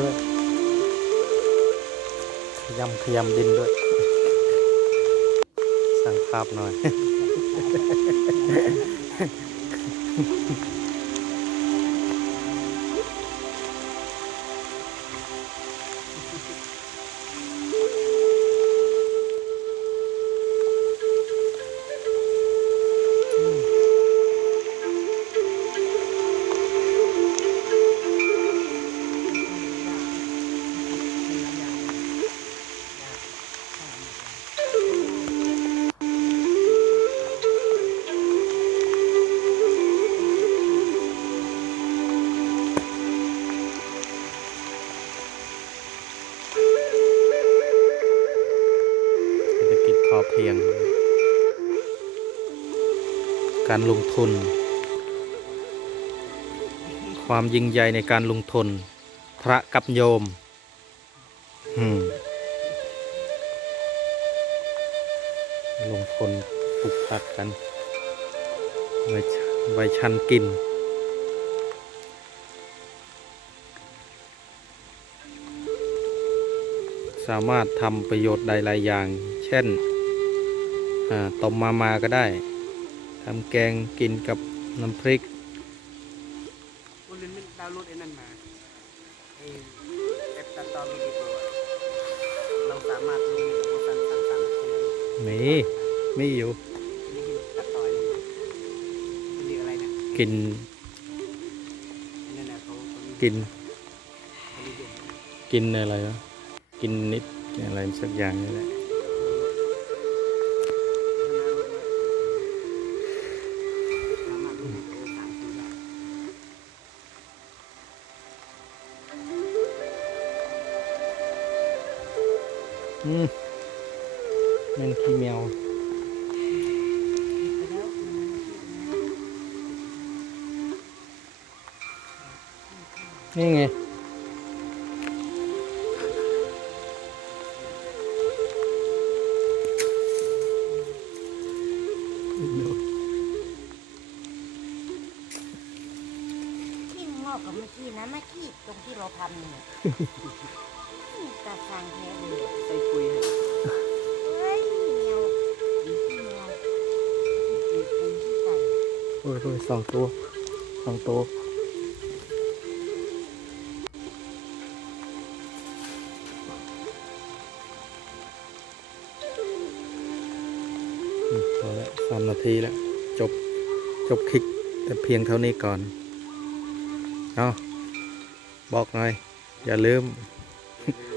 ด้วยขยำขยำดินด้วย สั่งภาพหน่อย เพียง การลงทุน ความยิ่งใหญ่ในการลงทุน พระกับโยมอืมลงทุนปลูกผักกันไว้ชไว้ชันกินสามารถทำประโยชน์ใดหลายอย่าง เช่น ต้มมามาก็ได้ทำแกงกินกับน้ำพริกคุณลินมันดาวน์โหลดไอ้นั่นมาไอ้แอปตัดต่อวิดีโออะเราสามารถลงวิดีโอสั้นๆๆแค่นั้นมีมีอยู่นี่คือตัดต่อไอ้นั่นมันเรียกอะไรนะกินไอ้นั่นน่ะเขาเขามีกินเขานิยมกินอะไรวะกินนิดอะไรสักอย่างนี่แหละ อืมแมันขี้แมวนี่ไง ขี้งอกกับเมื่อกี้นะเมื่อกี้ตรงที่เราทำเนี่ย ตาสางแท้เลยอะใส่ปุ๋ยให้เฮ้ยแมวขี้แมวขี้ปูขี้ไก่โอ้ยโอ้ยสองตัวสองตัวอืมพอแล้วสามนาทีแล้ว จบ จบคลิกแต่เพียงเท่านี้ก่อน เอาบอกหน่อย อย่าลืม Yeah.